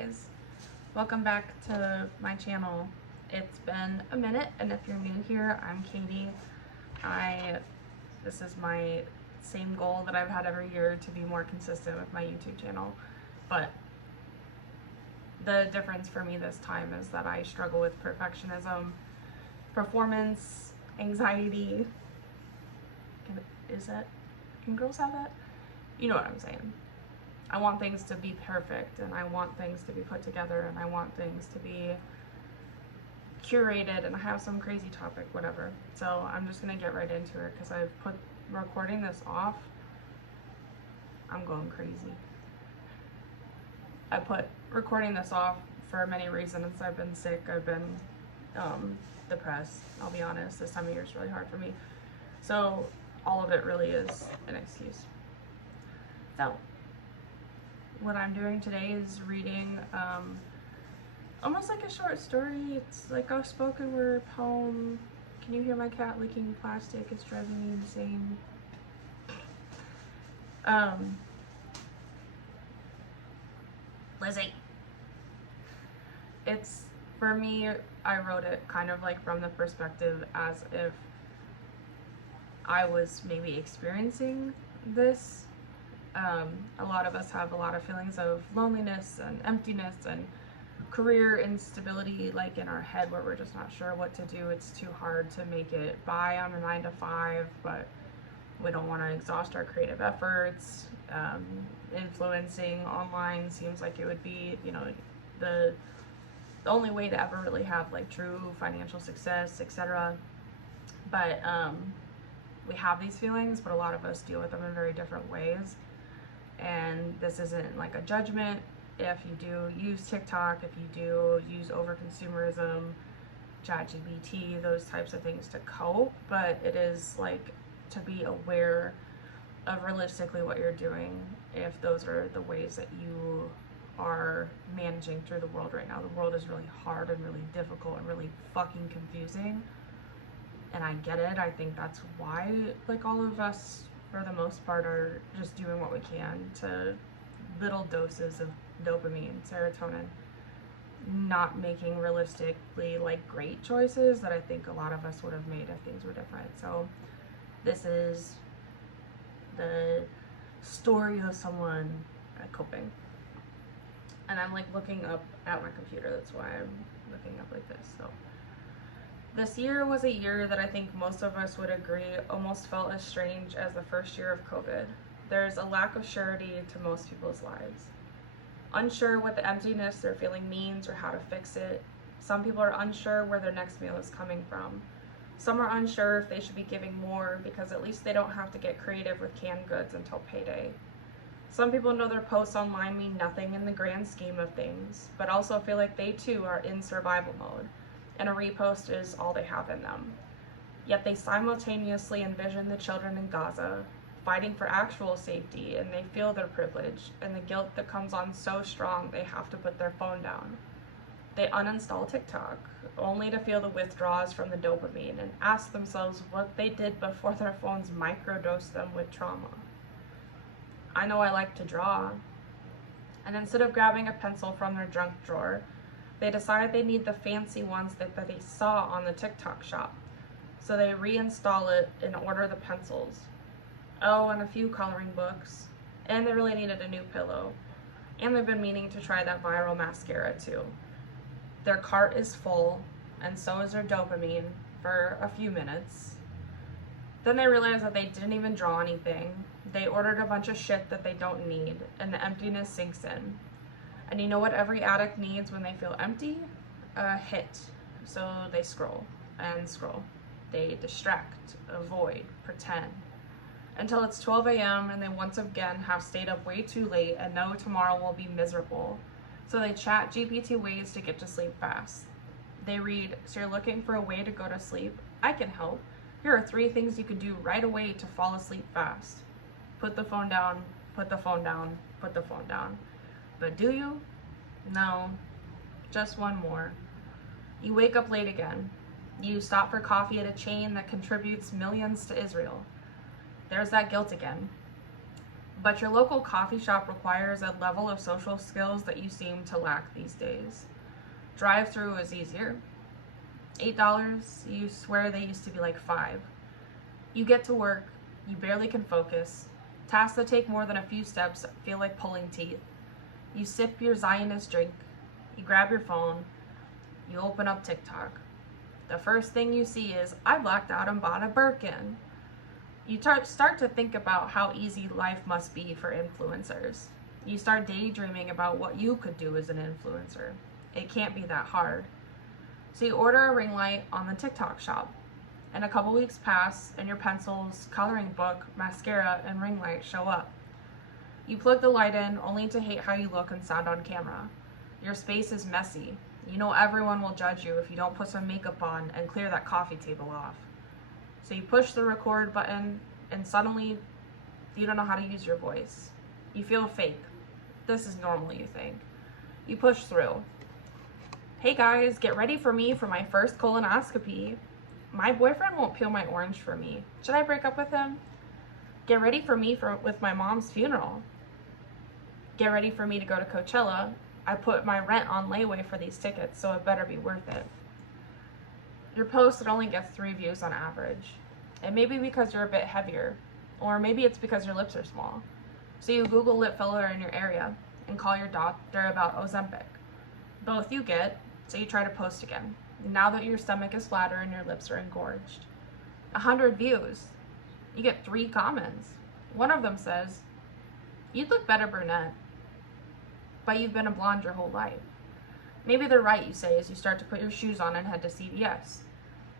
guys, welcome back to my channel. It's been a minute, and if you're new here, I'm Katie. This is my same goal that I've had every year, to be more consistent with my YouTube channel, but the difference for me this time is that I struggle with perfectionism, performance anxiety. Can girls have that? You know what I'm saying. I want things to be perfect, and I want things to be put together, and I want things to be curated, and I have some crazy topic, whatever. So I'm just gonna get right into it because I've put recording this off. I'm going crazy. I put recording this off for many reasons. I've been sick, I've been depressed. I'll be honest, this time of year is really hard for me. So all of it really is an excuse. So what I'm doing today is reading almost like a short story. It's like a spoken word poem. Can you hear my cat licking plastic? It's driving me insane. Lizzie. It's, for me, I wrote it kind of like from the perspective as if I was maybe experiencing this. A lot of us have a lot of feelings of loneliness and emptiness and career instability, like in our head, where we're just not sure what to do. It's too hard to make it by on a 9 to 5, but we don't want to exhaust our creative efforts. Influencing online seems like it would be, you know, the only way to ever really have like true financial success, etc. But we have these feelings, but a lot of us deal with them in very different ways. And this isn't like a judgment if you do use TikTok, if you do use overconsumerism, ChatGPT, those types of things to cope, but it is like to be aware of realistically what you're doing if those are the ways that you are managing through the world right now. The world is really hard and really difficult and really fucking confusing, and I get it. I think that's why like all of us for the most part are just doing what we can to little doses of dopamine, serotonin, not making realistically like great choices that I think a lot of us would have made if things were different. So this is the story of someone coping. And I'm like looking up at my computer, that's why I'm looking up like this. So this year was a year that I think most of us would agree almost felt as strange as the first year of COVID. There's a lack of surety to most people's lives. Unsure what the emptiness they're feeling means or how to fix it. Some people are unsure where their next meal is coming from. Some are unsure if they should be giving more because at least they don't have to get creative with canned goods until payday. Some people know their posts online mean nothing in the grand scheme of things, but also feel like they too are in survival mode, and a repost is all they have in them. Yet they simultaneously envision the children in Gaza fighting for actual safety, and they feel their privilege and the guilt that comes on so strong they have to put their phone down. They uninstall TikTok, only to feel the withdrawals from the dopamine and ask themselves what they did before their phones microdosed them with trauma. I know I like to draw, and instead of grabbing a pencil from their junk drawer, they decide they need the fancy ones that they saw on the TikTok shop. So they reinstall it and order the pencils. Oh, and a few coloring books. And they really needed a new pillow. And they've been meaning to try that viral mascara too. Their cart is full, and so is their dopamine for a few minutes. Then they realize that they didn't even draw anything. They ordered a bunch of shit that they don't need, and the emptiness sinks in. And you know what every addict needs when they feel empty? A hit. So they scroll and scroll. They distract, avoid, pretend. Until it's 12 a.m. and they once again have stayed up way too late and know tomorrow will be miserable. So they chat GPT ways to get to sleep fast. They read, so you're looking for a way to go to sleep? I can help. Here are 3 things you can do right away to fall asleep fast. Put the phone down, put the phone down, put the phone down. But do you? No. Just one more. You wake up late again. You stop for coffee at a chain that contributes millions to Israel. There's that guilt again. But your local coffee shop requires a level of social skills that you seem to lack these days. Drive-through is easier. $8, you swear they used to be like $5. You get to work, you barely can focus. Tasks that take more than a few steps feel like pulling teeth. You sip your Zionist drink, you grab your phone, you open up TikTok. The first thing you see is, I blacked out and bought a Birkin. You start to think about how easy life must be for influencers. You start daydreaming about what you could do as an influencer. It can't be that hard. So you order a ring light on the TikTok shop, and a couple weeks pass and your pencils, coloring book, mascara, and ring light show up. You plug the light in only to hate how you look and sound on camera. Your space is messy. You know everyone will judge you if you don't put some makeup on and clear that coffee table off. So you push the record button and suddenly you don't know how to use your voice. You feel fake. This is normal, you think. You push through. Hey guys, get ready for me for my first colonoscopy. My boyfriend won't peel my orange for me. Should I break up with him? Get ready for me with my mom's funeral. Get ready for me to go to Coachella. I put my rent on layaway for these tickets, so it better be worth it. Your post, it only gets 3 views on average. It may be because you're a bit heavier, or maybe it's because your lips are small. So you Google lip filler in your area and call your doctor about Ozempic. Both you get, so you try to post again. Now that your stomach is flatter and your lips are engorged. 100 views. You get 3 comments. One of them says, you'd look better brunette, but you've been a blonde your whole life. Maybe they're right, you say, as you start to put your shoes on and head to CVS.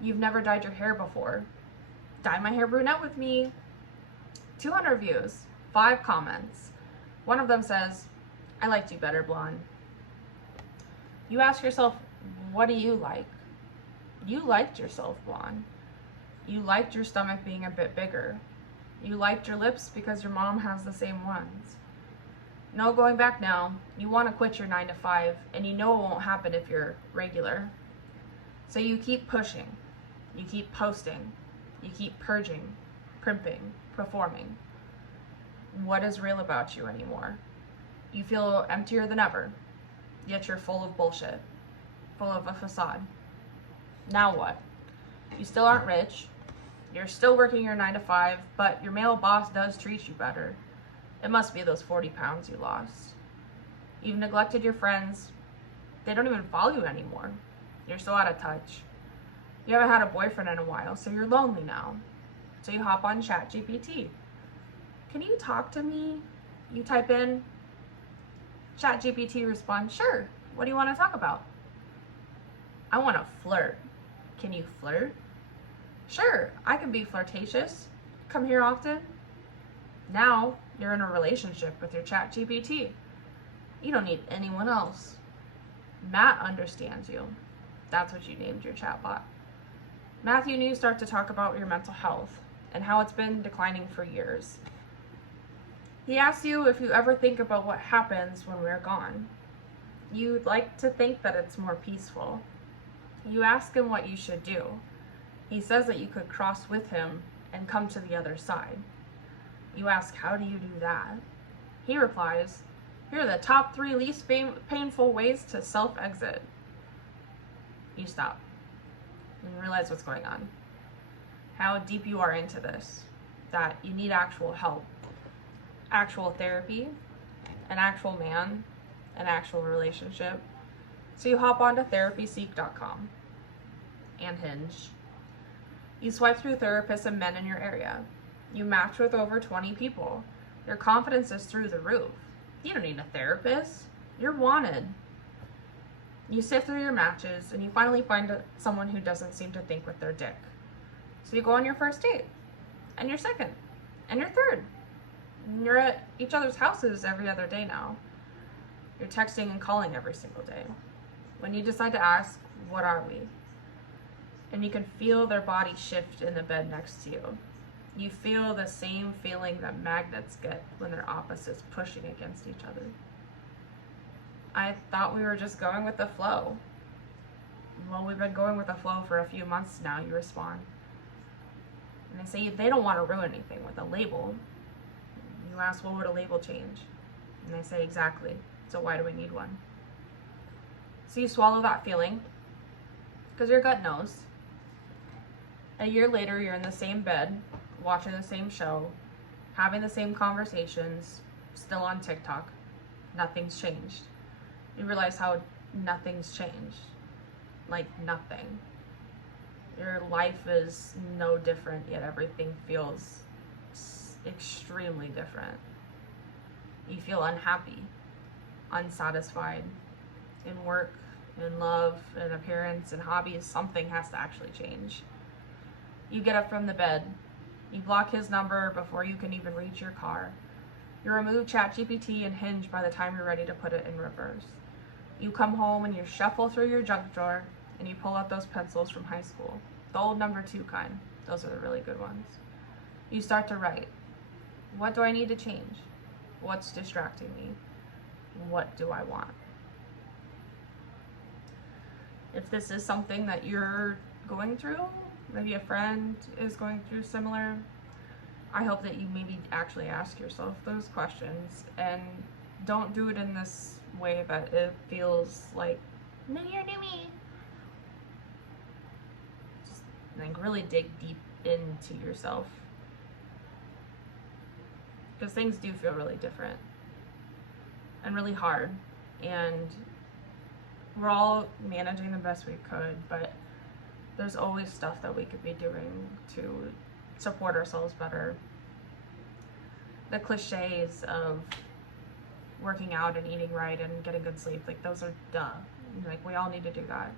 You've never dyed your hair before. Dye my hair brunette with me. 200 views, 5 comments. One of them says, I liked you better blonde. You ask yourself, what do you like? You liked yourself blonde. You liked your stomach being a bit bigger. You liked your lips because your mom has the same ones. No going back now. You want to quit your 9 to 5, and you know it won't happen if you're regular. So you keep pushing. You keep posting. You keep purging, primping, performing. What is real about you anymore? You feel emptier than ever, yet you're full of bullshit, full of a facade. Now what? You still aren't rich. You're still working your 9 to 5, but your male boss does treat you better. It must be those 40 pounds you lost. You've neglected your friends. They don't even follow you anymore. You're so out of touch. You haven't had a boyfriend in a while, so you're lonely now. So you hop on ChatGPT. Can you talk to me? You type in, ChatGPT responds, sure. What do you want to talk about? I want to flirt. Can you flirt? Sure, I can be flirtatious. Come here often. Now you're in a relationship with your ChatGPT. You don't need anyone else. Matt understands you. That's what you named your chatbot. Matthew and you start to talk about your mental health and how it's been declining for years. He asks you if you ever think about what happens when we're gone. You'd like to think that it's more peaceful. You ask him what you should do. He says that you could cross with him and come to the other side. You ask, how do you do that? He replies, here are the top 3 least painful ways to self-exit. You stop and realize what's going on. How deep you are into this, that you need actual help, actual therapy, an actual man, an actual relationship. So you hop onto therapyseek.com and Hinge. You swipe through therapists and men in your area. You match with over 20 people. Your confidence is through the roof. You don't need a therapist. You're wanted. You sift through your matches and you finally find someone who doesn't seem to think with their dick. So you go on your first date, and your second, and your third. And you're at each other's houses every other day now. You're texting and calling every single day. When you decide to ask, what are we? And you can feel their body shift in the bed next to you. You feel the same feeling that magnets get when they're opposites pushing against each other. I thought we were just going with the flow. Well, we've been going with the flow for a few months now, you respond. And they say they don't want to ruin anything with a label. You ask, what would a label change? And they say, exactly. So why do we need one? So you swallow that feeling, because your gut knows. A year later, you're in the same bed, watching the same show, having the same conversations, still on TikTok. Nothing's changed. You realize how nothing's changed. Like nothing. Your life is no different, yet everything feels extremely different. You feel unhappy, unsatisfied in work, in love, in appearance, in hobbies. Something has to actually change. You get up from the bed. You block his number before you can even reach your car. You remove ChatGPT and Hinge by the time you're ready to put it in reverse. You come home and you shuffle through your junk drawer and you pull out those pencils from high school. The old number 2 kind. Those are the really good ones. You start to write. What do I need to change? What's distracting me? What do I want? If this is something that you're going through, maybe a friend is going through similar, I hope that you maybe actually ask yourself those questions and don't do it in this way that it feels like, no, you're new me. Just like really dig deep into yourself. Because things do feel really different and really hard. And we're all managing the best we could, but there's always stuff that we could be doing to support ourselves better. The cliches of working out and eating right and getting good sleep, like those are duh. Like we all need to do that.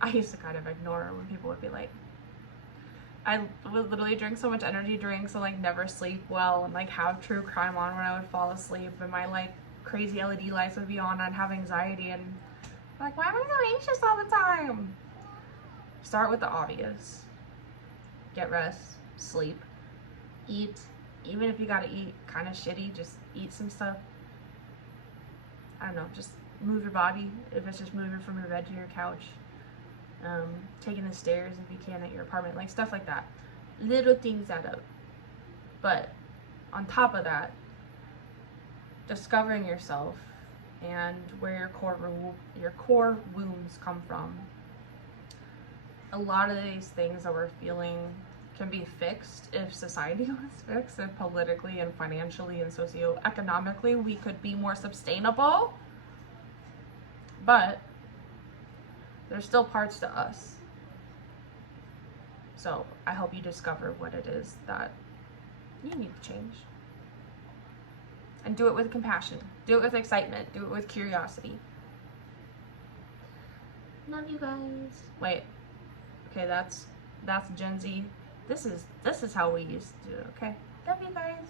I used to kind of ignore when people would be like, I would literally drink so much energy drinks and like never sleep well and like have true crime on when I would fall asleep and my like crazy LED lights would be on and I'd have anxiety and I'm like, why am I so anxious all the time? Start with the obvious. Get rest, sleep, eat. Even if you gotta eat kind of shitty, just eat some stuff. I don't know, just move your body. If it's just moving from your bed to your couch. Taking the stairs if you can at your apartment, like stuff like that. Little things add up. But on top of that, discovering yourself and where your core wounds come from. A lot of these things that we're feeling can be fixed if society was fixed, and politically and financially and socioeconomically we could be more sustainable. But there's still parts to us. So I hope you discover what it is that you need to change. And do it with compassion. Do it with excitement. Do it with curiosity. Love you guys. Wait. Okay, that's Gen Z. This is how we used to do it, okay? Love you guys.